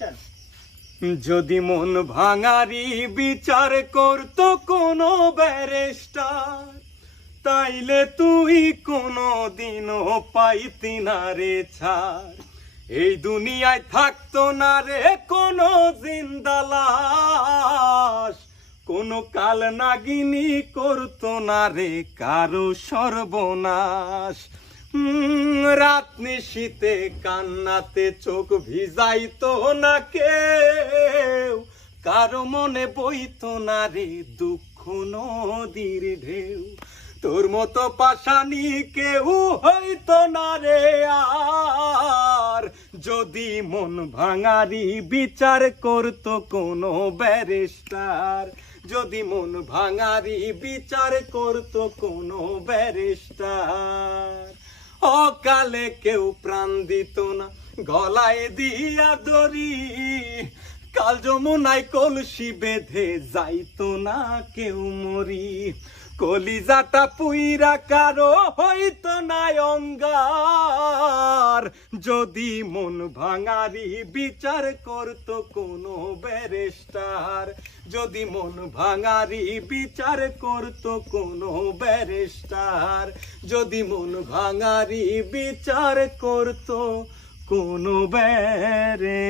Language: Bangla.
অ্যাকশন। যদি মন ভাঙারি বিচার করতো কোনো ব্যারিস্টার, তাইলে তুই কোনো দিনও পাইতি না রে ছাড়। এই দুনিয়ায় থাকতো না রে কোনো জিন্দা লাশ, কোনো কাল নাগিনী করতো না রে কারো সর্বনাশ। রাত নিশীতে কান্নাতে চোখ ভিজাইতো না কেউ, কারো মনে বইতো না রে দুঃখ নদীর ঢেউ। তোর মতো পাশানি কেউ হইতো না রে আর, যদি মন ভাঙারি বিচার করতো কোনো ব্যারিস্টার। যদি মন ভাঙারি বিচার করতো কোনো ব্যারিস্টার। অকালে কেউ প্রাণ দিত না গলায় দিয়া দড়ি, কাল যমুনায় কলসি বেঁধে যাইতো না কেউ মরি। কলিজাটা পুইরা কারো হইতো না অঙ্গার, যদি মন ভাঙারি বিচার করতো কোনো ব্যারিস্টার। যদি মন ভাঙারি বিচার করতো কোনো ব্যারিস্টার। যদি মন ভাঙারি বিচার করতো কোনো ব্যারিস্টার।